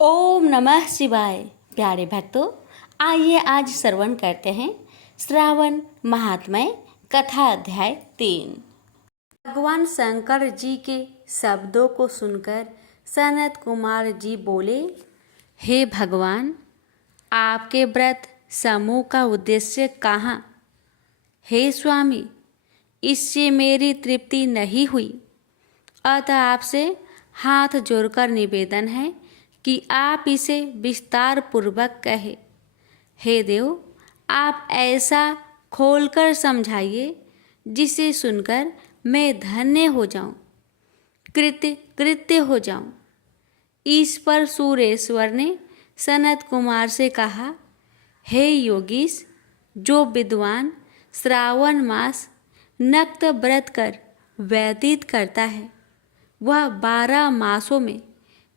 ओम नमः शिवाय। प्यारे भक्तों, आइए आज श्रवण करते हैं श्रावण महात्म्य कथा अध्याय 3। भगवान शंकर जी के शब्दों को सुनकर सनत कुमार जी बोले, हे भगवान, आपके व्रत समूह का उद्देश्य कहाँ? हे स्वामी, इससे मेरी तृप्ति नहीं हुई, अतः आपसे हाथ जोड़कर निवेदन है कि आप इसे विस्तार पूर्वक कहे। हे देव, आप ऐसा खोलकर समझाइए जिसे सुनकर मैं धन्य हो जाऊं, कृत्य हो जाऊं। इस पर सूरेश्वर ने सनत कुमार से कहा, हे योगीश, जो विद्वान श्रावण मास नक्त व्रत कर व्यतीत करता है, वह 12 मासों में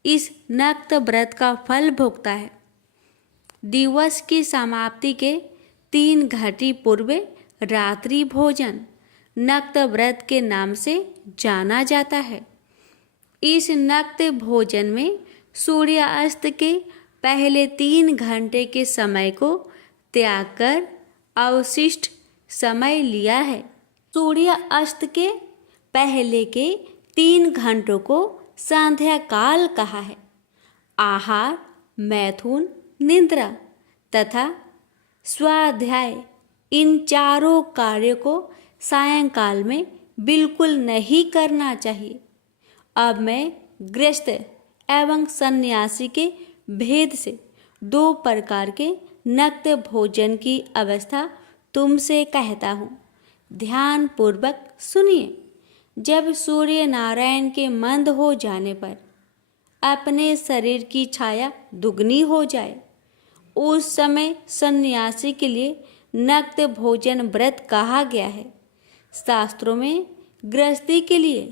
इस नक्त व्रत का फल भोगता है। दिवस की समाप्ति के 3 घड़ी पूर्व रात्रि भोजन नक्त व्रत के नाम से जाना जाता है। इस नक्त भोजन में सूर्यास्त के पहले 3 घंटे के समय को त्याग कर अवशिष्ट समय लिया है। सूर्यास्त के पहले के 3 घंटों को संध्या काल कहा है। आहार, मैथुन, निद्रा तथा स्वाध्याय, इन चारों कार्यों को सायंकाल में बिल्कुल नहीं करना चाहिए। अब मैं गृहस्थ एवं सन्यासी के भेद से 2 प्रकार के नक्त भोजन की अवस्था तुमसे कहता हूँ। ध्यान पूर्वक सुनिए। जब सूर्य नारायण के मंद हो जाने पर अपने शरीर की छाया दुगनी हो जाए, उस समय सन्यासी के लिए नक्त भोजन व्रत कहा गया है। शास्त्रों में गृहस्थी के लिए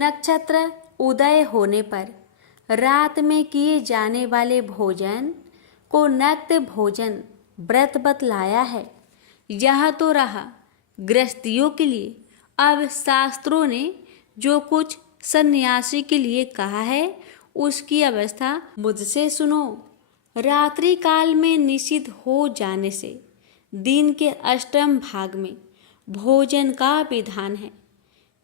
नक्षत्र उदय होने पर रात में किए जाने वाले भोजन को नक्त भोजन व्रत बतलाया है। यह तो रहा गृहस्थियों के लिए। अब शास्त्रों ने जो कुछ सन्यासी के लिए कहा है, उसकी अवस्था मुझसे सुनो। रात्रि काल में निषिद्ध हो जाने से दिन के अष्टम भाग में भोजन का विधान है।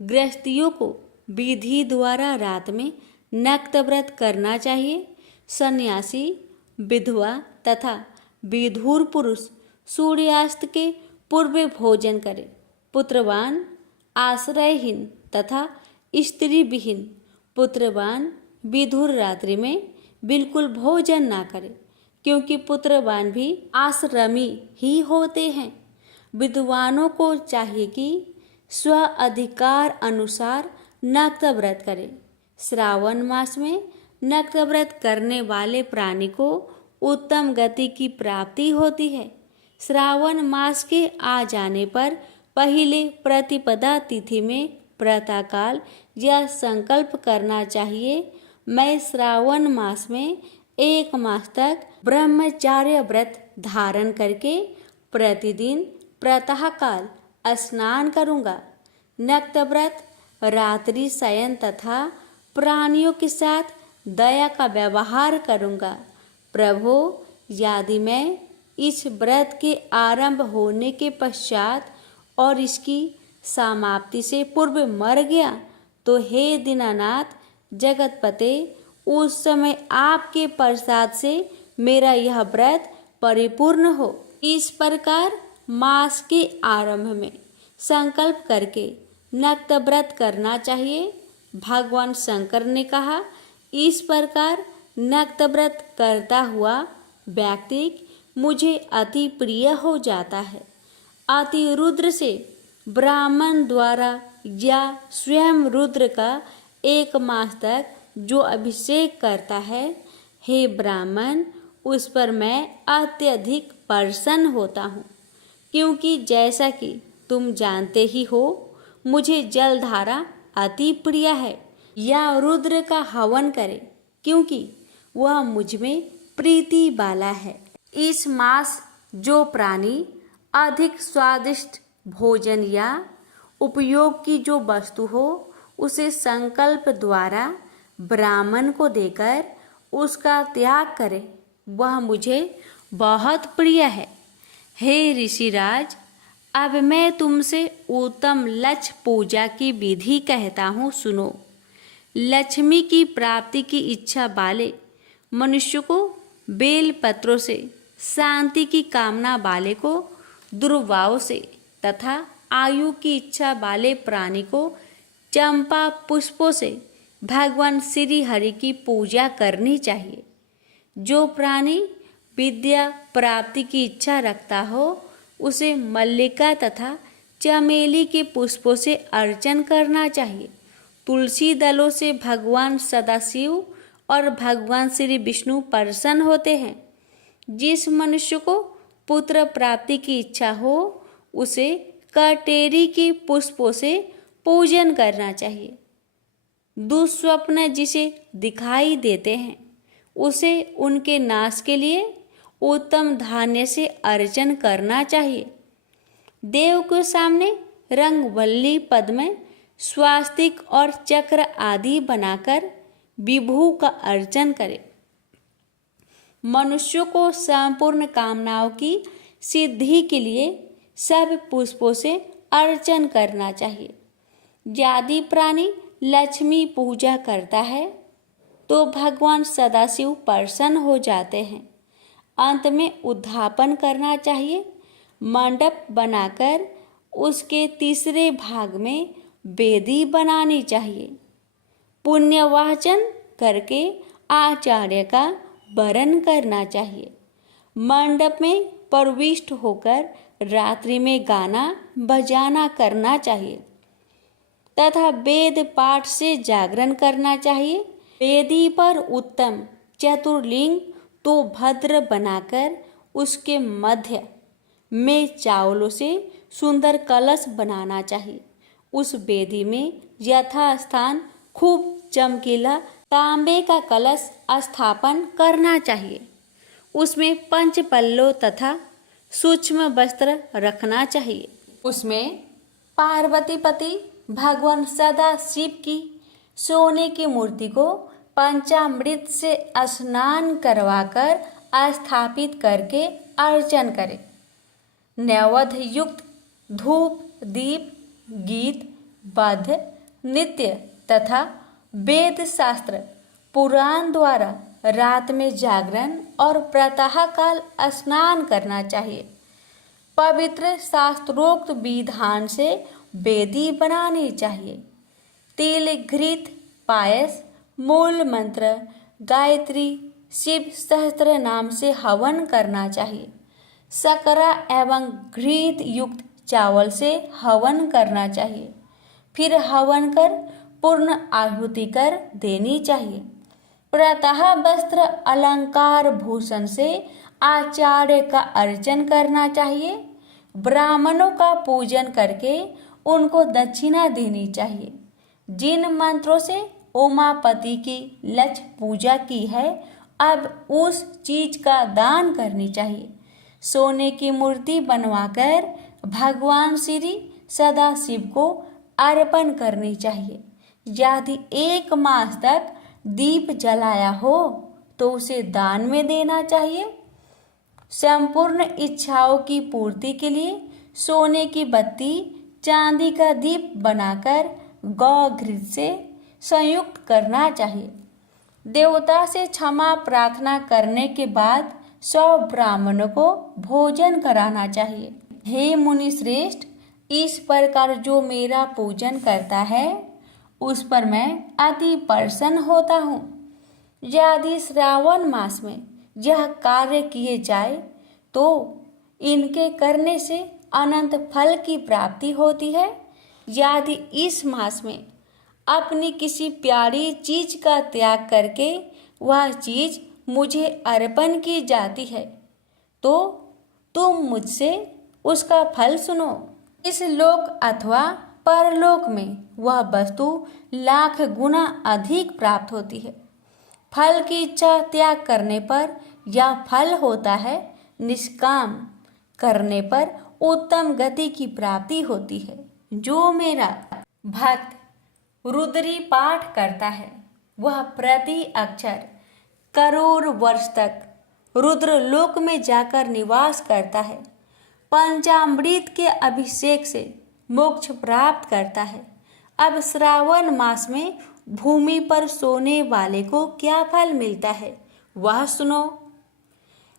गृहस्थियों को विधि द्वारा रात में नक्त व्रत करना चाहिए। सन्यासी, विधवा तथा विधुर पुरुष सूर्यास्त के पूर्व भोजन करे। पुत्रवान, आश्रयहीन तथा स्त्री विहीन पुत्रवान विधुर रात्रि में बिल्कुल भोजन ना करे, क्योंकि पुत्रवान भी आश्रमी ही होते हैं। विद्वानों को चाहिए कि स्व अधिकार अनुसार नक्त व्रत करें। श्रावण मास में नक्त व्रत करने वाले प्राणी को उत्तम गति की प्राप्ति होती है। श्रावण मास के आ जाने पर पहले प्रतिपदा तिथि में प्रातःकाल यह संकल्प करना चाहिए, मैं श्रावण मास में 1 मास तक ब्रह्मचार्य व्रत धारण करके प्रतिदिन प्रातःकाल स्नान करूँगा। नक्त व्रत, रात्रि शयन तथा प्राणियों के साथ दया का व्यवहार करूँगा। प्रभु, यदि मैं इस व्रत के आरंभ होने के पश्चात और इसकी समाप्ति से पूर्व मर गया तो हे दीनानाथ जगतपते, उस समय आपके प्रसाद से मेरा यह व्रत परिपूर्ण हो। इस प्रकार मास के आरंभ में संकल्प करके नक्त व्रत करना चाहिए। भगवान शंकर ने कहा, इस प्रकार नक्त व्रत करता हुआ व्यक्ति मुझे अति प्रिय हो जाता है। अति रुद्र से ब्राह्मण द्वारा या स्वयं रुद्र का 1 मास तक जो अभिषेक करता है, हे ब्राह्मण, उस पर मैं अत्यधिक प्रसन्न होता हूँ, क्योंकि जैसा कि तुम जानते ही हो, मुझे जलधारा अति प्रिय है। या रुद्र का हवन करे, क्योंकि वह मुझ में प्रीति वाला है। इस मास जो प्राणी अधिक स्वादिष्ट भोजन या उपयोग की जो वस्तु हो, उसे संकल्प द्वारा ब्राह्मण को देकर उसका त्याग करे वह मुझे बहुत प्रिय है। हे ऋषिराज, अब मैं तुमसे उत्तम लक्ष्य पूजा की विधि कहता हूँ, सुनो। लक्ष्मी की प्राप्ति की इच्छा वाले मनुष्य को बेल पत्रों से, शांति की कामना वाले को दुर्वाओं से तथा आयु की इच्छा वाले प्राणी को चंपा पुष्पों से भगवान श्री हरि की पूजा करनी चाहिए। जो प्राणी विद्या प्राप्ति की इच्छा रखता हो उसे मल्लिका तथा चमेली के पुष्पों से अर्चन करना चाहिए। तुलसी दलों से भगवान सदाशिव और भगवान श्री विष्णु प्रसन्न होते हैं। जिस मनुष्य को पुत्र प्राप्ति की इच्छा हो उसे कटेरी के पुष्पों से पूजन करना चाहिए। दुःस्वप्न जिसे दिखाई देते हैं उसे उनके नाश के लिए उत्तम धान्य से अर्चन करना चाहिए। देव के सामने रंगवल्ली पद्म, स्वास्तिक और चक्र आदि बनाकर विभू का अर्चन करें। मनुष्यों को संपूर्ण कामनाओं की सिद्धि के लिए सब पुष्पों से अर्चन करना चाहिए। यदि प्राणी लक्ष्मी पूजा करता है तो भगवान सदाशिव प्रसन्न हो जाते हैं। अंत में उद्यापन करना चाहिए। मंडप बनाकर उसके तीसरे भाग में वेदी बनानी चाहिए। पुण्यवाचन करके आचार्य का वरण करना चाहिए। मंडप में प्रविष्ट होकर रात्रि में गाना बजाना करना चाहिए तथा वेद पाठ से जागरण करना चाहिए। वेदी पर उत्तम चतुर्लिंग तो भद्र बनाकर उसके मध्य में चावलों से सुंदर कलश बनाना चाहिए। उस वेदी में यथास्थान खूब चमकीला तांबे का कलश स्थापन करना चाहिए। उसमें पंच पल्लों तथा सूक्ष्म वस्त्र रखना चाहिए। उसमें पार्वती पति भगवान सदा शिव की सोने की मूर्ति को पंचामृत से स्नान करवाकर स्थापित करके अर्चन करें। नैवेद्य युक्त धूप, दीप, गीत, वाद्य, नृत्य तथा वेद शास्त्र पुराण द्वारा रात में जागरण और प्रातः काल स्नान करना चाहिए। पवित्र शास्त्रोक्त विधान से वेदी बनानी चाहिए। तिल घृत पायस, मूल मंत्र, गायत्री, शिव सहस्त्र नाम से हवन करना चाहिए। शकरा एवं घृत युक्त चावल से हवन करना चाहिए। फिर हवन कर पूर्ण आहुति कर देनी चाहिए। प्रातः वस्त्र अलंकार भूषण से आचार्य का अर्चन करना चाहिए। ब्राह्मणों का पूजन करके उनको दक्षिणा देनी चाहिए। जिन मंत्रों से उमापति की लक्ष्य पूजा की है अब उस चीज का दान करनी चाहिए। सोने की मूर्ति बनवाकर भगवान श्री सदाशिव को अर्पण करनी चाहिए। यदि 1 मास तक दीप जलाया हो तो उसे दान में देना चाहिए। संपूर्ण इच्छाओं की पूर्ति के लिए सोने की बत्ती, चांदी का दीप बनाकर गौ घृत से संयुक्त करना चाहिए। देवता से क्षमा प्रार्थना करने के बाद 100 ब्राह्मणों को भोजन कराना चाहिए। हे मुनि श्रेष्ठ, इस प्रकार जो मेरा पूजन करता है उस पर मैं अति प्रसन्न होता हूँ। यदि श्रावण मास में यह कार्य किए जाए तो इनके करने से अनंत फल की प्राप्ति होती है। यदि इस मास में अपनी किसी प्यारी चीज का त्याग करके वह चीज मुझे अर्पण की जाती है तो तुम मुझसे उसका फल सुनो। इस लोक अथवा परलोक में वह वस्तु लाख गुना अधिक प्राप्त होती है। फल की इच्छा त्याग करने पर यह फल होता है। निष्काम करने पर उत्तम गति की प्राप्ति होती है। जो मेरा भक्त रुद्री पाठ करता है वह प्रति अक्षर करोड़ वर्ष तक रुद्र लोक में जाकर निवास करता है, पंचामृत के अभिषेक से मोक्ष प्राप्त करता है। अब श्रावण मास में भूमि पर सोने वाले को क्या फल मिलता है वह सुनो।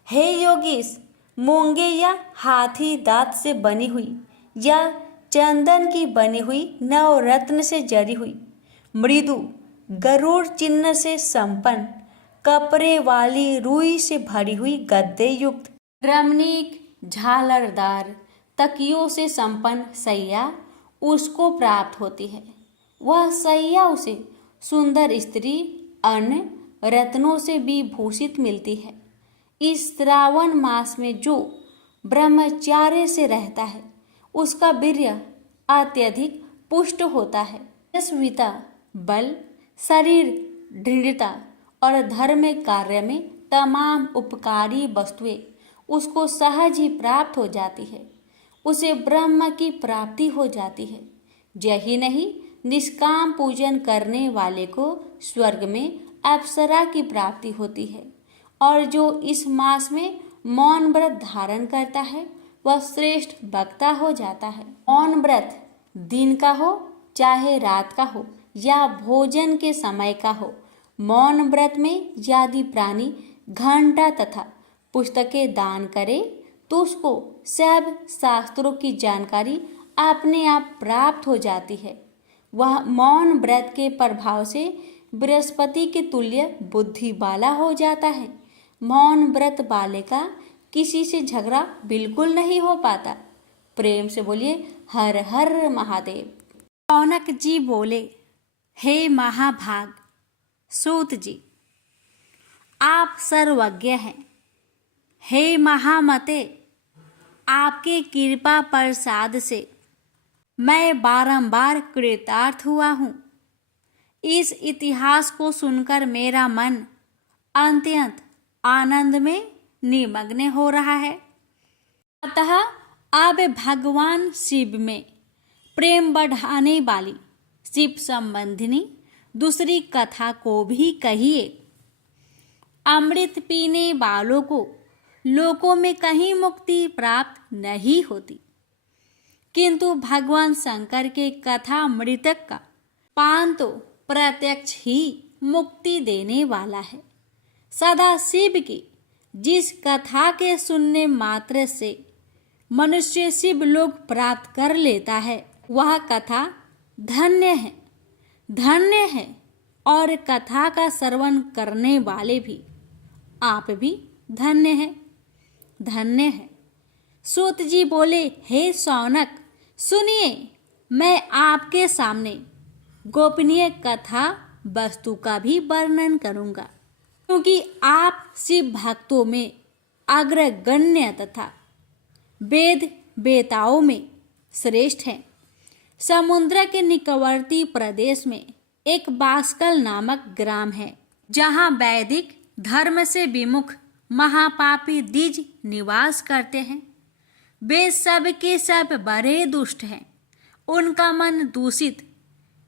हे योगीश, मूंगे या हाथी दांत से बनी हुई या चंदन की बनी हुई नवरत्न से जरी हुई मृदु गरुड़ चिन्ह से संपन्न कपड़े वाली रुई से भरी हुई गद्दे युक्त रमणीक झालरदार तकियों से संपन्न सैया उसको प्राप्त होती है। वह सैया उसे सुंदर स्त्री अन्य रत्नों से भी भूषित मिलती है। इस श्रावण मास में जो ब्रह्मचार्य से रहता है उसका वीर्य अत्यधिक पुष्ट होता है। यशस्विता, बल, शरीर दृढ़ता और धर्म कार्य में तमाम उपकारी वस्तुएं उसको सहज ही प्राप्त हो जाती है। उसे ब्रह्म की प्राप्ति हो जाती है। यही नहीं, निष्काम पूजन करने वाले को स्वर्ग में अप्सरा की प्राप्ति होती है। और जो इस मास में मौन व्रत धारण करता है वह श्रेष्ठ वक्ता हो जाता है। मौन व्रत दिन का हो चाहे रात का हो या भोजन के समय का हो, मौन व्रत में यदि प्राणी घंटा तथा पुस्तकें दान करे तो उसको सब शास्त्रों की जानकारी अपने आप प्राप्त हो जाती है। वह मौन व्रत के प्रभाव से बृहस्पति के तुल्य बुद्धि वाला हो जाता है। मौन व्रत वाले का किसी से झगड़ा बिल्कुल नहीं हो पाता। प्रेम से बोलिए हर हर महादेव। रौनक जी बोले, हे महाभाग सूत जी, आप सर्वज्ञ हैं। हे महामते, आपके कृपा प्रसाद से मैं बारंबार कृतार्थ हुआ हूँ। इस इतिहास को सुनकर मेरा मन अत्यंत आनंद में निमग्न हो रहा है। अतः अब भगवान शिव में प्रेम बढ़ाने वाली शिव संबंधिनी दूसरी कथा को भी कहिए। अमृत पीने वालों को लोकों में कहीं मुक्ति प्राप्त नहीं होती, किंतु भगवान शंकर के कथा मृतक का पान तो प्रत्यक्ष ही मुक्ति देने वाला है। सदा शिव की जिस कथा के सुनने मात्र से मनुष्य शिव लोक प्राप्त कर लेता है वह कथा धन्य है, धन्य है। और कथा का श्रवण करने वाले भी, आप भी धन्य है, धन्य है। सूत जी बोले, हे शौनक, सुनिए, मैं आपके सामने गोपनीय कथा वस्तु का भी वर्णन करूंगा, क्योंकि आप शिव भक्तों में अग्रगण्य तथा वेद वेताओं में श्रेष्ठ हैं। समुद्र के निकटवर्ती प्रदेश में एक बास्कल नामक ग्राम है, जहाँ वैदिक धर्म से विमुख महापापी द्विज निवास करते हैं। वे सब के सब बड़े दुष्ट हैं। उनका मन दूषित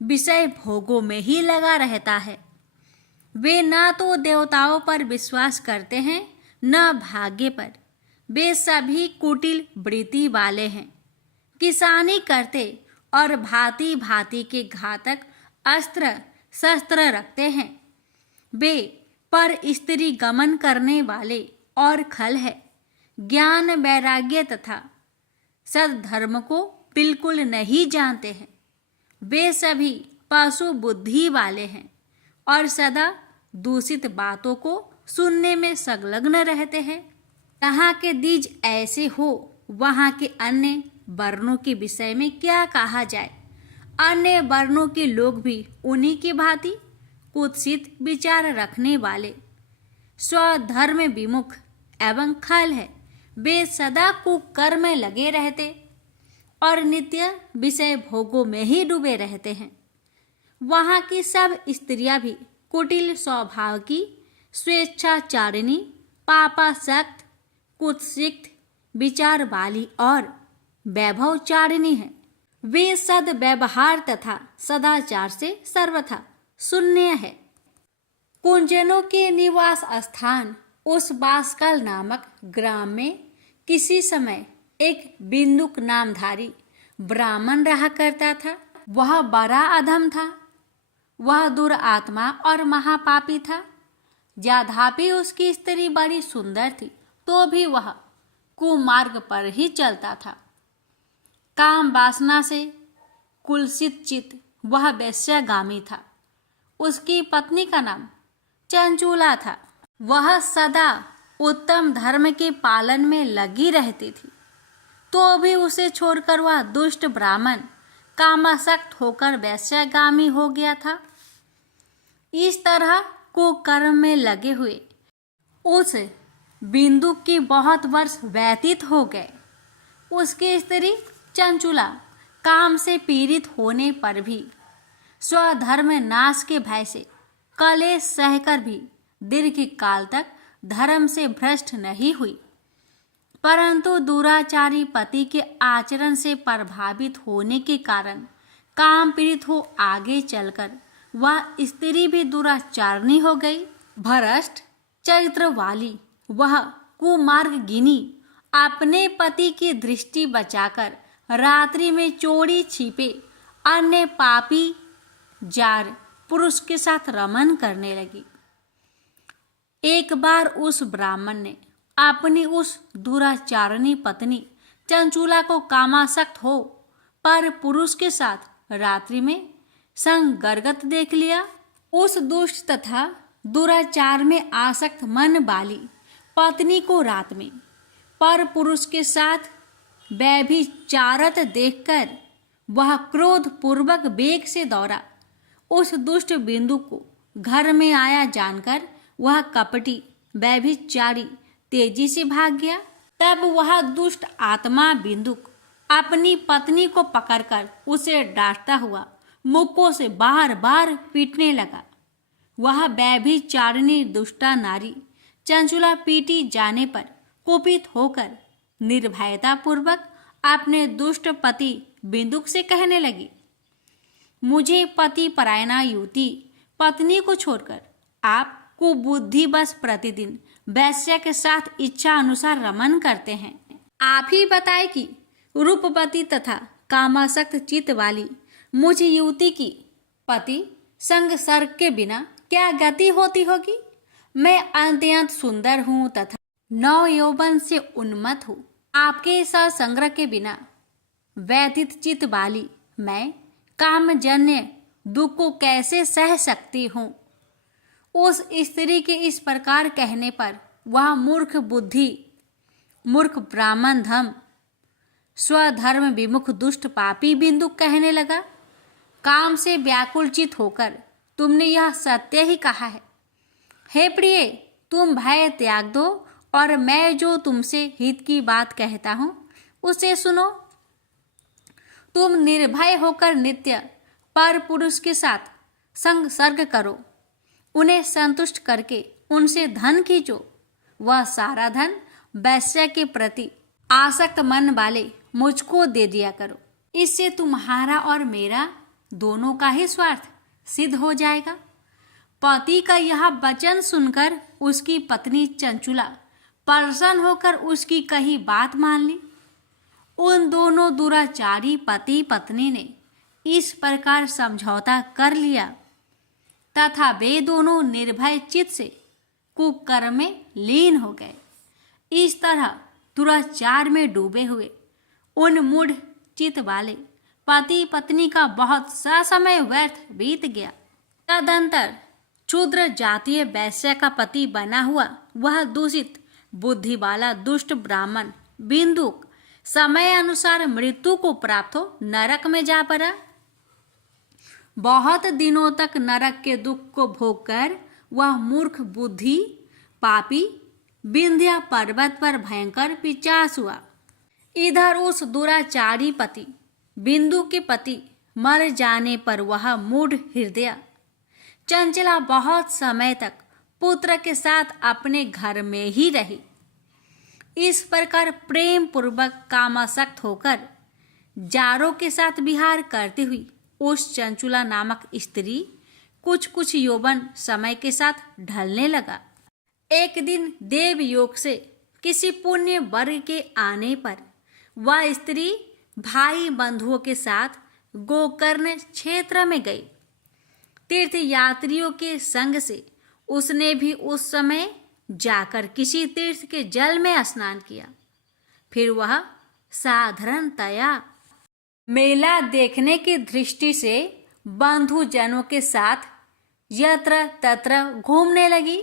विषय भोगों में ही लगा रहता है। वे न तो देवताओं पर विश्वास करते हैं न भाग्य पर। वे सभी कुटिल वृत्ति वाले हैं। किसानी करते और भांति भांति के घातक अस्त्र शस्त्र रखते हैं। वे पर स्त्री गमन करने वाले और खल है। ज्ञान वैराग्य तथा सद्धर्म को बिल्कुल नहीं जानते हैं। वे सभी पशु बुद्धि वाले हैं और सदा दूषित बातों को सुनने में संलग्न रहते हैं। यहाँ के द्विज ऐसे हो, वहाँ के अन्य वर्णों के विषय में क्या कहा जाए। अन्य वर्णों के लोग भी उन्हीं की भांति कुत्सित विचार रखने वाले, स्वधर्म विमुख एवं खल है। वे सदा कुकर्म में लगे रहते और नित्य विषय भोगों में ही डूबे रहते हैं। वहाँ की सब स्त्रियां भी कुटिल स्वभाव की, स्वेच्छाचारिणी, पापासक्त, कुत्सित विचार वाली और वैभवचारिणी है। वे सद व्यवहार तथा सदाचार से सर्वथा शून्य है। कुंजनों के निवास स्थान उस बासकल नामक ग्राम में किसी समय एक बिंदुक नामधारी ब्राह्मण रहा करता था। वह बड़ा अधम था, वह दुरात्मा और महापापी था। यद्यपि उसकी स्त्री बड़ी सुंदर थी तो भी वह कुमार्ग पर ही चलता था। काम वासना से कुलसित चित वह वेश्यागामी था। उसकी पत्नी का नाम चंचूला था। वह सदा उत्तम धर्म के पालन में लगी रहती थी, तो भी उसे छोड़कर वह दुष्ट ब्राह्मण कामासक्त होकर वेश्यागामी हो गया था। इस तरह कुकर्म में लगे हुए उस बिंदु के बहुत वर्ष व्यतीत हो गए। उसकी स्त्री चंचुला काम से पीड़ित होने पर भी स्वधर्म नाश के भय से कलेश सहकर भी दीर्घ काल तक धर्म से भ्रष्ट नहीं हुई, परंतु दुराचारी पति के आचरण से प्रभावित होने के कारण काम पीड़ित हो आगे चलकर वह स्त्री भी दुराचारणी हो गई। भ्रष्ट चरित्र वाली वह कुमार्गिनी अपने पति की दृष्टि बचाकर रात्रि में चोरी छिपे अन्य पापी जार पुरुष के साथ रमन करने लगी। एक बार उस ब्राह्मण ने अपनी उस दुराचारणी पत्नी चंचूला को कामासक्त हो पर पुरुष के साथ रात्रि में संगर्गत देख लिया। उस दुष्ट तथा दुराचार में आसक्त मन वाली पत्नी को रात में पर पुरुष के साथ व्यभिचारत देखकर वह क्रोध पूर्वक वेग से दौड़ा। उस दुष्ट बिंदु को घर में आया जानकर वह कपटी व्यभिचारी तेजी से भाग गया। तब वह दुष्ट आत्मा बिंदुक अपनी पत्नी को पकड़कर उसे डांटता हुआ मुक्कों से बार बार पीटने लगा। वह व्यभिचारिणी दुष्टा नारी चंचुला पीटी जाने पर कुपित होकर निर्भयता पूर्वक अपने दुष्ट पति बिंदुक से कहने लगी, मुझे पति परायणा युवती पत्नी को छोड़कर आप कुबुद्धि बस प्रतिदिन वैश्य के साथ इच्छा अनुसार रमन करते हैं। आप ही बताए कि रूपवती तथा कामासक्त चित्त वाली मुझ युवती की पति संग सर्ग के बिना क्या गति होती होगी। मैं अत्यंत सुंदर हूँ तथा नव यौवन से उन्मत्त हूँ। आपके सत्संग के बिना व्यथित चित्त वाली मैं कामजन्य दुख को कैसे सह सकती हूँ। उस स्त्री के इस प्रकार कहने पर वह मूर्ख बुद्धि, मूर्ख ब्राह्मण धम, स्वधर्म विमुख दुष्ट पापी बिंदु कहने लगा, काम से व्याकुलचित होकर तुमने यह सत्य ही कहा है। हे प्रिय, तुम भय त्याग दो और मैं जो तुमसे हित की बात कहता हूँ उसे सुनो। तुम निर्भय होकर नित्य पर पुरुष के साथ संग सर्ग करो, उन्हें संतुष्ट करके उनसे धन खींचो। वह सारा धन वैश्य के प्रति आसक्त मन वाले मुझको दे दिया करो। इससे तुम्हारा और मेरा दोनों का ही स्वार्थ सिद्ध हो जाएगा। पति का यह वचन सुनकर उसकी पत्नी चंचुला प्रसन्न होकर उसकी कही बात मान ली। उन दोनों दुराचारी पति पत्नी ने इस प्रकार समझौता कर लिया तथा वे दोनों निर्भय चित्त से कुकर्म में लीन हो गए। इस तरह दुराचार में डूबे हुए उन मूढ़ चित्त वाले पति पत्नी का बहुत सा समय व्यर्थ बीत गया। तदंतर क्षुद्र जातीय वैश्य का पति बना हुआ वह दूषित बुद्धि वाला दुष्ट ब्राह्मण बिंदुक समय अनुसार मृत्यु को प्राप्त हो नरक में जा पड़ा। बहुत दिनों तक नरक के दुख को भोगकर वह मूर्ख बुद्धि पापी विंध्या पर्वत पर भयंकर पिचास हुआ। इधर उस दुराचारी पति बिंदु के पति मर जाने पर वह मूढ़ हृदय चंचला बहुत समय तक पुत्र के साथ अपने घर में ही रही। इस प्रकार प्रेम पूर्वक कामासक्त होकर जारों के साथ विहार करती हुई उस चंचुला नामक स्त्री कुछ कुछ यौवन समय के साथ ढलने लगा। एक दिन देव योग से किसी पुण्य वर्ग के आने पर वह स्त्री भाई बंधुओं के साथ गोकर्ण क्षेत्र में गई। तीर्थ यात्रियों के संग से उसने भी उस समय जाकर किसी तीर्थ के जल में स्नान किया। फिर वह साधारणतया मेला देखने की दृष्टि से बंधुजनों के साथ यत्र तत्र घूमने लगी।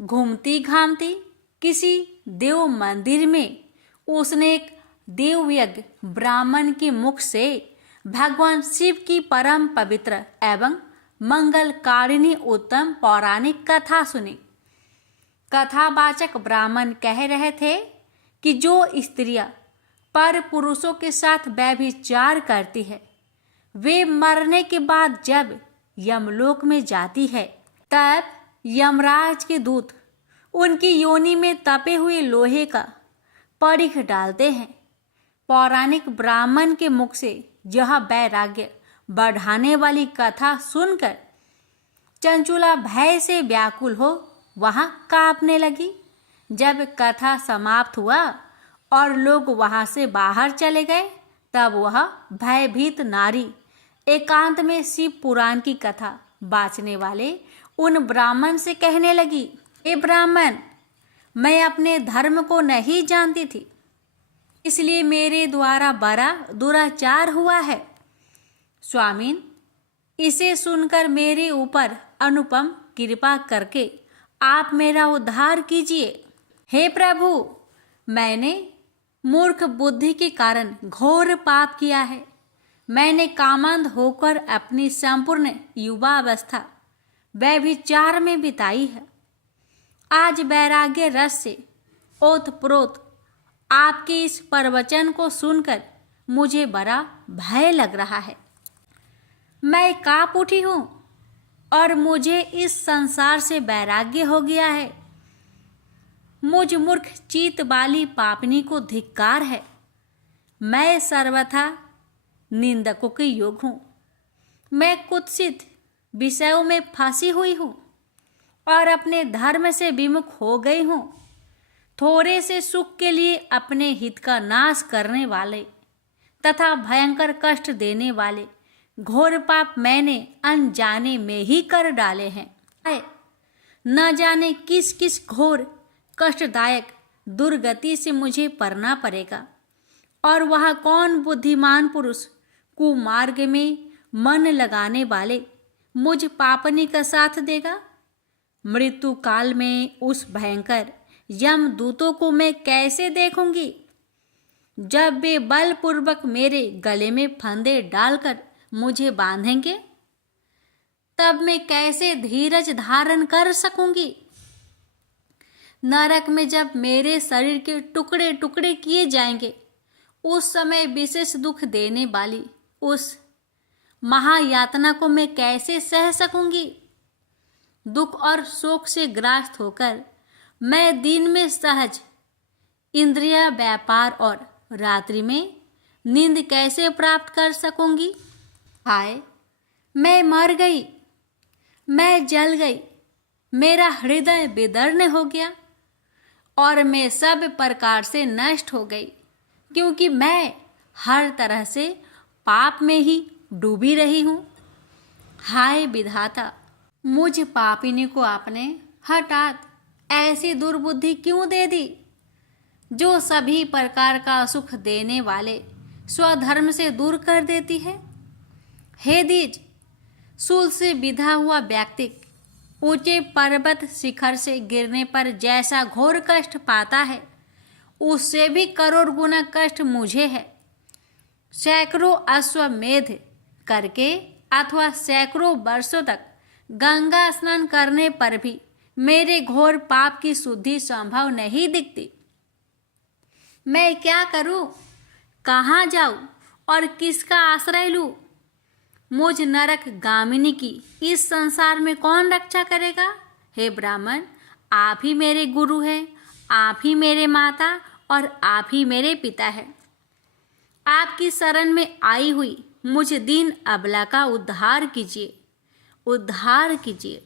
घूमती घामती किसी देव मंदिर में उसने एक देवयज्ञ ब्राह्मण के मुख से भगवान शिव की परम पवित्र एवं मंगलकारिणी उत्तम पौराणिक कथा सुनी। कथावाचक ब्राह्मण कह रहे थे कि जो स्त्रियां पर पुरुषों के साथ व्यभिचार करती है वे मरने के बाद जब यमलोक में जाती है तब यमराज के दूत उनकी योनि में तपे हुए लोहे का परीख डालते हैं। पौराणिक ब्राह्मण के मुख से यह वैराग्य बढ़ाने वाली कथा सुनकर चंचुला भय से व्याकुल हो वहां कांपने लगी। जब कथा समाप्त हुआ और लोग वहां से बाहर चले गए तब वह भयभीत नारी एकांत में शिव पुराण की कथा बाँचने वाले उन ब्राह्मण से कहने लगी, हे ब्राह्मण, मैं अपने धर्म को नहीं जानती थी, इसलिए मेरे द्वारा बड़ा दुराचार हुआ है। स्वामीन, इसे सुनकर मेरे ऊपर अनुपम कृपा करके आप मेरा उद्धार कीजिए। हे प्रभु, मैंने मूर्ख बुद्धि के कारण घोर पाप किया है। मैंने कामंद होकर अपनी संपूर्ण युवावस्था व्यभिचार में बिताई है। आज वैराग्य रस से ओतप्रोत आपके इस प्रवचन को सुनकर मुझे बड़ा भय लग रहा है। मैं कांप उठी हूँ और मुझे इस संसार से वैराग्य हो गया है। मुझ मूर्ख चीत वाली पापनी को धिक्कार है। मैं सर्वथा निंदकों के योग हूँ। मैं कुत्सित विषयों में फंसी हुई हूँ और अपने धर्म से विमुख हो गई हूँ। थोड़े से सुख के लिए अपने हित का नाश करने वाले तथा भयंकर कष्ट देने वाले घोर पाप मैंने अनजाने में ही कर डाले हैं। न जाने किस किस घोर कष्टदायक दुर्गति से मुझे पड़ना पड़ेगा और वह कौन बुद्धिमान पुरुष कुमार्ग में मन लगाने वाले मुझ पापनी का साथ देगा। मृत्यु काल में उस भयंकर यम दूतों को मैं कैसे देखूंगी जब वे बलपूर्वक मेरे गले में फंदे डालकर मुझे बांधेंगे। तब मैं कैसे धीरज धारण कर सकूंगी। नरक में जब मेरे शरीर के टुकड़े टुकड़े किए जाएंगे उस समय विशेष दुख देने वाली उस महायातना को मैं कैसे सह सकूंगी। दुख और शोक से ग्रास्त होकर मैं दिन में सहज इंद्रिय व्यापार और रात्रि में नींद कैसे प्राप्त कर सकूंगी। हाय, मैं मर गई, मैं जल गई, मेरा हृदय विदीर्ण हो गया और मैं सब प्रकार से नष्ट हो गई, क्योंकि मैं हर तरह से पाप में ही डूबी रही हूँ। हाय विधाता, मुझ पापिनी को आपने हठात ऐसी दुर्बुद्धि क्यों दे दी जो सभी प्रकार का सुख देने वाले स्वधर्म से दूर कर देती है। हे द्विज, शूल से विधा हुआ व्यक्ति ऊंचे पर्वत शिखर से गिरने पर जैसा घोर कष्ट पाता है उससे भी करोड़ गुना कष्ट मुझे है। सैकड़ों अश्वमेध करके अथवा सैकड़ों वर्षों तक गंगा स्नान करने पर भी मेरे घोर पाप की शुद्धि संभव नहीं दिखती। मैं क्या करूं, कहाँ जाऊं और किसका आश्रय लूं। मुझ नरक गामिनी की इस संसार में कौन रक्षा करेगा। हे ब्राह्मण, आप ही मेरे गुरु हैं, आप ही मेरे माता और आप ही मेरे पिता हैं। आपकी शरण में आई हुई मुझ दीन अबला का उद्धार कीजिए उद्धार कीजिए।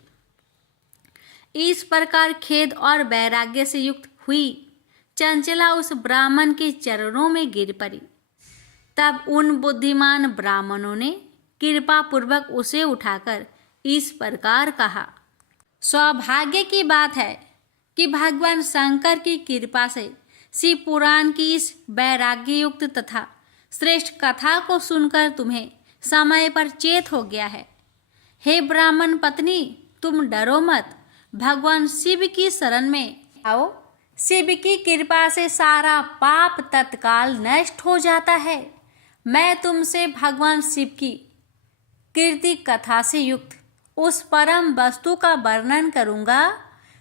इस प्रकार खेद और वैराग्य से युक्त हुई चंचला उस ब्राह्मण के चरणों में गिर पड़ी। तब उन बुद्धिमान ब्राह्मणों ने कृपा पूर्वक उसे उठाकर इस प्रकार कहा, सौभाग्य की बात है कि भगवान शंकर की कृपा से शिव पुराण की इस वैराग्य युक्त तथा श्रेष्ठ कथा को सुनकर तुम्हें समय पर चेत हो गया है। हे ब्राह्मण पत्नी, तुम डरो मत, भगवान शिव की शरण में आओ। शिव की कृपा से सारा पाप तत्काल नष्ट हो जाता है। मैं तुमसे भगवान शिव की कीर्ति कथा से युक्त उस परम वस्तु का वर्णन करूंगा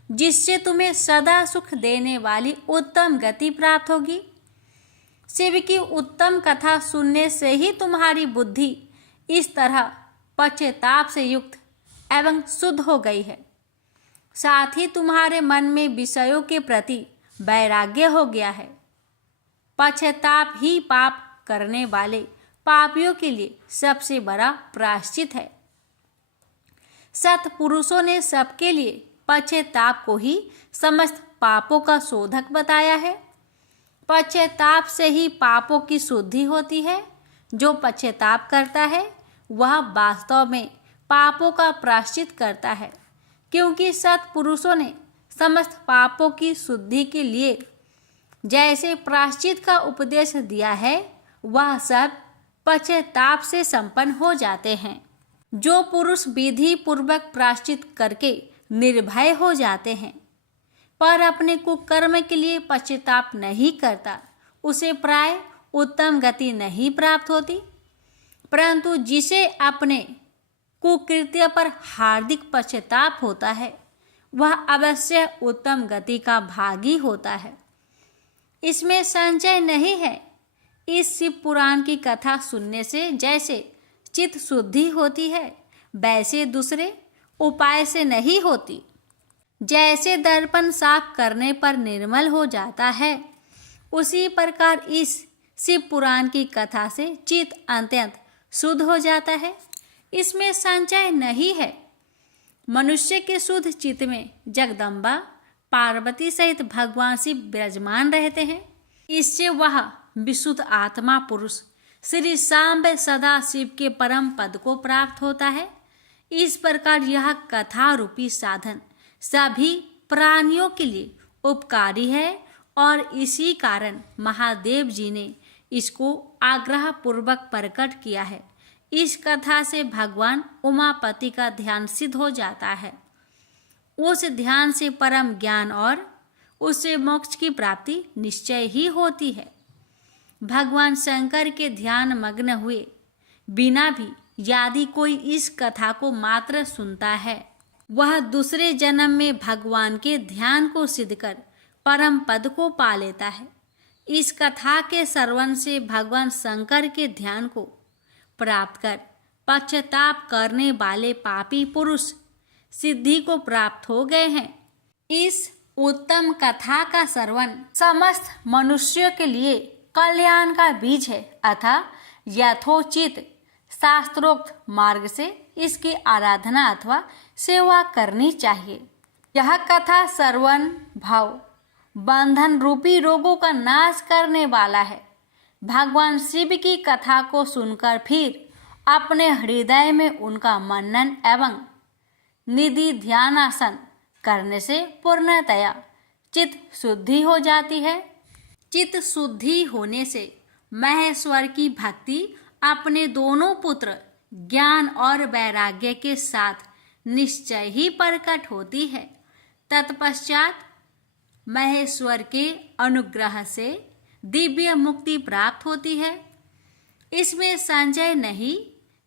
जिससे तुम्हें सदा सुख देने वाली उत्तम गति प्राप्त होगी। शिव की उत्तम कथा सुनने से ही तुम्हारी बुद्धि इस तरह पश्चाताप से युक्त एवं शुद्ध हो गई है। साथ ही तुम्हारे मन में विषयों के प्रति वैराग्य हो गया है। पश्चाताप ही पाप करने वाले पापियों के लिए सबसे बड़ा प्रायश्चित है। सत्पुरुषों ने सबके लिए पश्चाताप को ही समस्त पापों का शोधक बताया है। पश्चाताप से ही पापों की शुद्धि होती है। जो पश्चाताप करता है वह वास्तव में पापों का प्रायश्चित करता है, क्योंकि सत्पुरुषों ने समस्त पापों की शुद्धि के लिए जैसे प्रायश्चित का उपदेश दिया है वह सब पश्चाताप से संपन्न हो जाते हैं। जो पुरुष विधि पूर्वक प्रायश्चित करके निर्भय हो जाते हैं पर अपने कुकर्म के लिए पश्चाताप नहीं करता, उसे प्राय उत्तम गति नहीं प्राप्त होती। परंतु जिसे अपने कुकृत्य पर हार्दिक पश्चाताप होता है वह अवश्य उत्तम गति का भागी होता है। इसमें संशय नहीं है। इस शिव पुराण की कथा सुनने से जैसे चित्त शुद्धि होती है वैसे दूसरे उपाय से नहीं होती। जैसे दर्पण साफ करने पर निर्मल हो जाता है, उसी प्रकार इस शिव पुराण की कथा से चित्त अत्यंत शुद्ध हो जाता है। इसमें संशय नहीं है। मनुष्य के शुद्ध चित्त में जगदम्बा पार्वती सहित भगवान शिव विराजमान रहते हैं। इससे वह विशुद्ध आत्मा पुरुष श्री सांब सदा शिव के परम पद को प्राप्त होता है। इस प्रकार यह कथा रूपी साधन सभी प्राणियों के लिए उपकारी है और इसी कारण महादेव जी ने इसको आग्रह पूर्वक प्रकट किया है। इस कथा से भगवान उमापति का ध्यान सिद्ध हो जाता है। उस ध्यान से परम ज्ञान और उससे मोक्ष की प्राप्ति निश्चय ही होती है। भगवान शंकर के ध्यान मग्न हुए बिना भी यदि कोई इस कथा को मात्र सुनता है वह दूसरे जन्म में भगवान के ध्यान को सिद्ध कर परम पद को पा लेता है। इस कथा के श्रवण से भगवान शंकर के ध्यान को प्राप्त कर पश्चाताप करने वाले पापी पुरुष सिद्धि को प्राप्त हो गए हैं। इस उत्तम कथा का श्रवण समस्त मनुष्यों के लिए कल्याण का बीज है, अतः यथोचित शास्त्रोक्त मार्ग से इसकी आराधना अथवा सेवा करनी चाहिए। यह कथा श्रवण भाव बंधन रूपी रोगों का नाश करने वाला है। भगवान शिव की कथा को सुनकर फिर अपने हृदय में उनका मनन एवं निधि ध्यानासन करने से पूर्णतया चित्त शुद्धि हो जाती है। चित्त शुद्धि होने से महेश्वर की भक्ति अपने दोनों पुत्र ज्ञान और वैराग्य के साथ निश्चय ही प्रकट होती है। तत्पश्चात महेश्वर के अनुग्रह से दिव्य मुक्ति प्राप्त होती है। इसमें संशय नहीं।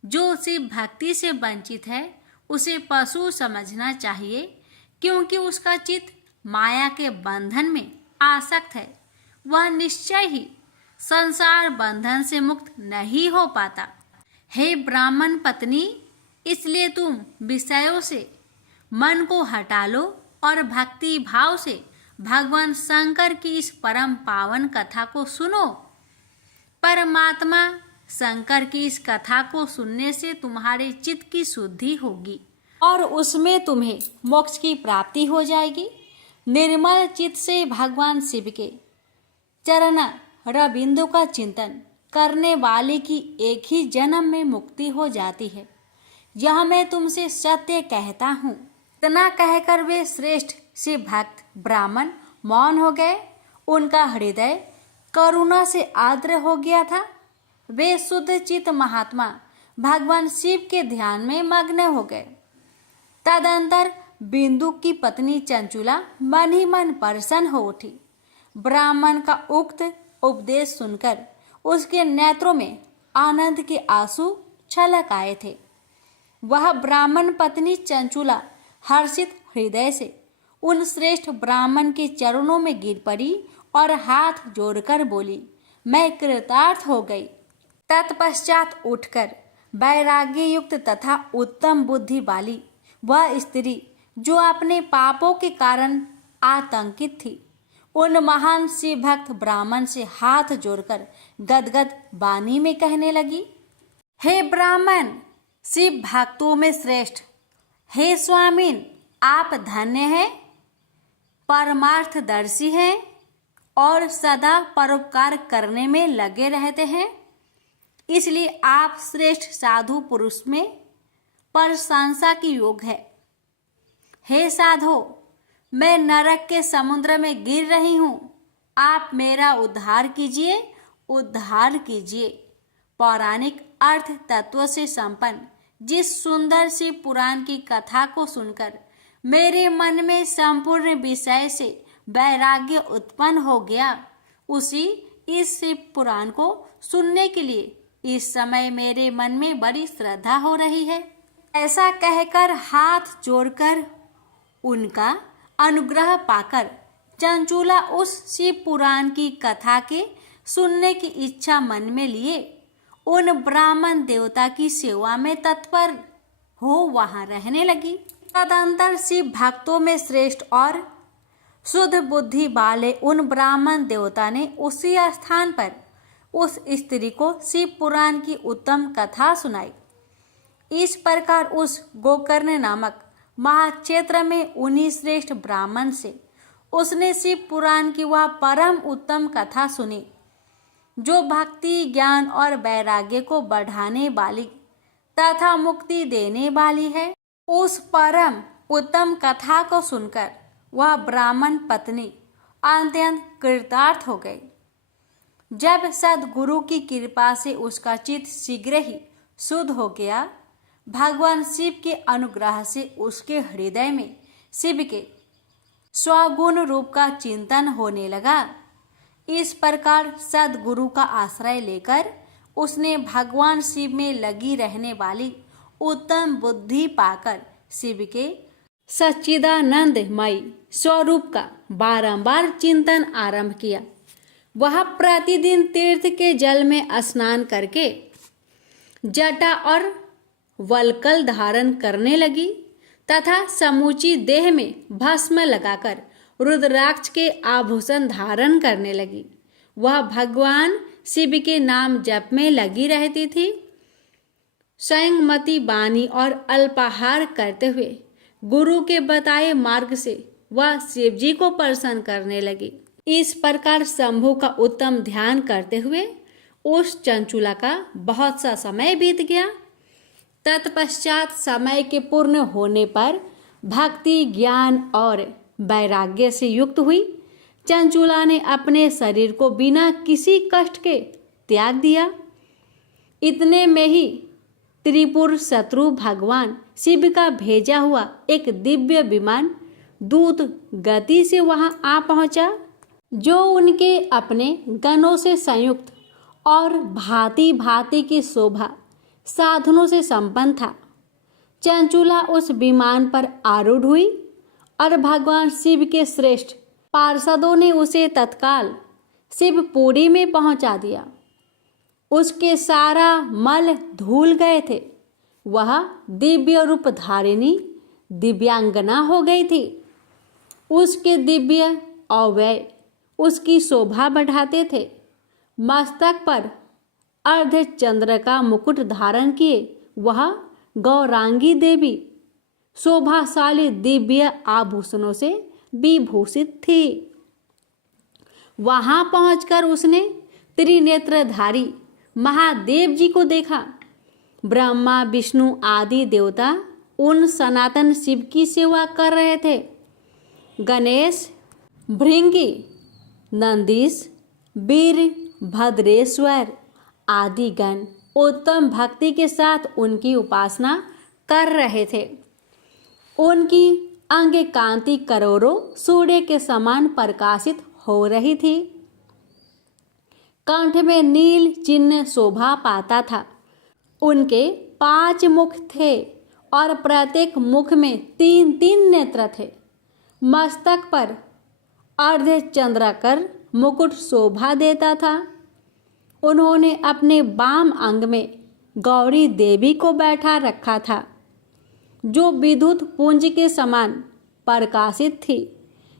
जो शिव भक्ति से वंचित है उसे पशु समझना चाहिए, क्योंकि उसका चित्त माया के बंधन में आसक्त है। वह निश्चय ही संसार बंधन से मुक्त नहीं हो पाता। हे ब्राह्मण पत्नी, इसलिए तुम विषयों से मन को हटा लो और भक्ति भाव से भगवान शंकर की इस परम पावन कथा को सुनो। परमात्मा शंकर की इस कथा को सुनने से तुम्हारे चित्त की शुद्धि होगी और उसमें तुम्हें मोक्ष की प्राप्ति हो जाएगी। निर्मल चित्त से भगवान शिव के चरण रविंदु का चिंतन करने वाले की एक ही जन्म में मुक्ति हो जाती है, यह मैं तुमसे सत्य कहता हूँ। इतना कहकर वे श्रेष्ठ शिव भक्त ब्राह्मण मौन हो गए। उनका हृदय करुणा से आर्द्र हो गया था। वे शुद्ध चित्त महात्मा भगवान शिव के ध्यान में मग्न हो गए। तदंतर बिंदु की पत्नी चंचुला मन ही मन प्रसन्न हो उठी। ब्राह्मण का उक्त उपदेश सुनकर उसके नेत्रों में आनंद के आंसू छलक आए थे। वह ब्राह्मण पत्नी चंचुला हर्षित हृदय से उन श्रेष्ठ ब्राह्मण के चरणों में गिर पड़ी और हाथ जोड़कर बोली, मैं कृतार्थ हो गई। तत्पश्चात उठकर वैराग्य युक्त तथा उत्तम बुद्धि वाली वह स्त्री जो अपने पापों के कारण आतंकित थी, उन महान शिव भक्त ब्राह्मण से हाथ जोड़कर गदगद वाणी में कहने लगी, हे ब्राह्मण, शिव भक्तों में श्रेष्ठ, हे स्वामीन, आप धन्य हैं, परमार्थदर्शी हैं और सदा परोपकार करने में लगे रहते हैं, इसलिए आप श्रेष्ठ साधु पुरुष में प्रशंसा की योग है। हे साधो, मैं नरक के समुद्र में गिर रही हूँ, आप मेरा उद्धार कीजिए, उद्धार कीजिए। पौराणिक अर्थ तत्व से संपन्न जिस सुंदर सी पुराण की कथा को सुनकर मेरे मन में संपूर्ण विषय से वैराग्य उत्पन्न हो गया, उसी इस शिव पुराण को सुनने के लिए इस समय मेरे मन में बड़ी श्रद्धा हो रही है। ऐसा कहकर हाथ जोड़कर उनका अनुग्रह पाकर चंचुला उस शिव पुराण की कथा के सुनने की इच्छा मन में लिए उन ब्राह्मण देवता की सेवा में तत्पर हो वहां रहने लगी। तदंतर शिव भक्तों में श्रेष्ठ और शुद्ध बुद्धि वाले उन ब्राह्मण देवता ने उसी स्थान पर उस स्त्री को शिव पुराण की उत्तम कथा सुनाई। इस प्रकार उस गोकर्ण नामक महाक्षेत्र में उन्हीं श्रेष्ठ ब्राह्मण से उसने शिव पुराण की वह परम उत्तम कथा सुनी, जो भक्ति, ज्ञान और वैराग्य को बढ़ाने वाली तथा मुक्ति देने वाली है। उस परम उत्तम कथा को सुनकर वह ब्राह्मण पत्नी अत्यंत कृतार्थ हो गई। जब सद्गुरु की कृपा से उसका चित्त शीघ्र ही शुद्ध हो गया, भगवान शिव के अनुग्रह से उसके हृदय में शिव के स्वगुण रूप का चिंतन होने लगा। इस प्रकार सद्गुरु का आश्रय लेकर उसने भगवान शिव में लगी रहने वाली उत्तम बुद्धि पाकर शिव के सच्चिदानंदमय स्वरूप का बारंबार चिंतन आरंभ किया। वह प्रतिदिन तीर्थ के जल में स्नान करके जटा और वल्कल धारण करने लगी तथा समूची देह में भस्म लगाकर रुद्राक्ष के आभूषण धारण करने लगी। वह भगवान शिव के नाम जप में लगी रहती थी। संयमती वाणी और अल्पाहार करते हुए गुरु के बताए मार्ग से वह शिव जी को प्रसन्न करने लगी। इस प्रकार शंभु का उत्तम ध्यान करते हुए उस चंचुला का बहुत सा समय बीत गया। तत्पश्चात समय के पूर्ण होने पर भक्ति, ज्ञान और वैराग्य से युक्त हुई चंचुला ने अपने शरीर को बिना किसी कष्ट के त्याग दिया। इतने में ही त्रिपुर शत्रु भगवान शिव का भेजा हुआ एक दिव्य विमान दूत गति से वहां आ पहुंचा, जो उनके अपने गणों से संयुक्त और भांति भांति की शोभा साधनों से संपन्न था। चंचुला उस विमान पर आरूढ़ हुई और भगवान शिव के श्रेष्ठ पार्षदों ने उसे तत्काल शिवपुरी में पहुंचा दिया। उसके सारा मल धुल गए थे। वह दिव्य रूप धारिणी दिव्यांगना हो गई थी। उसके दिव्य अवयव उसकी शोभा बढ़ाते थे। मस्तक पर अर्धचंद्र का मुकुट धारण किए वह गौरांगी देवी शोभाशाली दिव्य आभूषणों से विभूषित थी। वहां पहुंचकर उसने त्रिनेत्रधारी महादेव जी को देखा। ब्रह्मा विष्णु आदि देवता उन सनातन शिव की सेवा कर रहे थे। गणेश, भृंगी, नंदीश, वीर भद्रेश्वर आदि गण उत्तम भक्ति के साथ उनकी उपासना कर रहे थे। उनकी अंग कांति करोड़ों सूर्य के समान प्रकाशित हो रही थी। कंठ में नील चिन्ह शोभा पाता था। उनके 5 मुख थे और प्रत्येक मुख में 3-3 नेत्र थे। मस्तक पर अर्ध चंद्राकर मुकुट शोभा देता था। उन्होंने अपने बाम अंग में गौरी देवी को बैठा रखा था, जो विद्युत पुंज के समान प्रकाशित थी।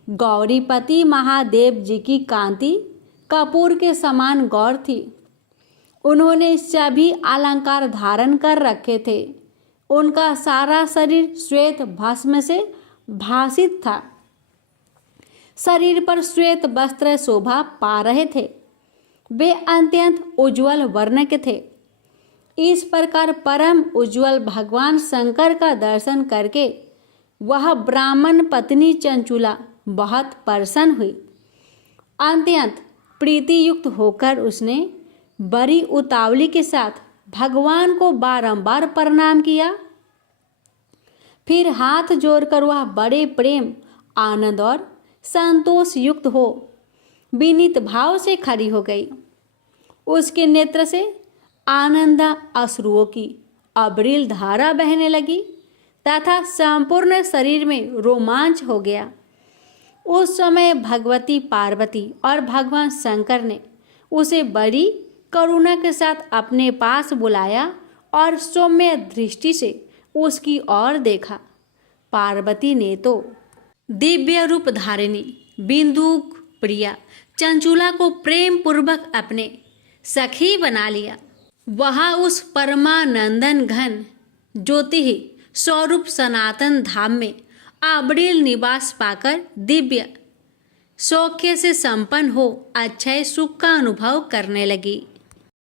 गौरीपति महादेव जी की कांति कपूर के समान गौर थी। उन्होंने सभी अलंकार धारण कर रखे थे। उनका सारा शरीर श्वेत भस्म से भासित था। शरीर पर श्वेत वस्त्र शोभा पा रहे थे। वे अत्यंत उज्ज्वल वर्ण के थे। इस प्रकार परम उज्ज्वल भगवान शंकर का दर्शन करके वह ब्राह्मण पत्नी चंचुला बहुत प्रसन्न हुई। अत्यंत प्रीति युक्त होकर उसने बड़ी उतावली के साथ भगवान को बारंबार प्रणाम किया। फिर हाथ जोड़कर वह बड़े प्रेम, आनंद और संतोष युक्त हो विनीत भाव से खड़ी हो गई। उसके नेत्र से आनंद अश्रुओं की अविरल धारा बहने लगी तथा संपूर्ण शरीर में रोमांच हो गया। उस समय भगवती पार्वती और भगवान शंकर ने उसे बड़ी करुणा के साथ अपने पास बुलाया और सौम्य दृष्टि से उसकी ओर देखा। पार्वती ने तो दिव्य रूप धारिणी बिंदुक प्रिया चंचुला को प्रेम पूर्वक अपने सखी बना लिया। वह उस परमानंदन घन ज्योति स्वरूप सनातन धाम में अविरल निवास पाकर दिव्य सौख्य से संपन्न हो अक्षय सुख का अनुभव करने लगी।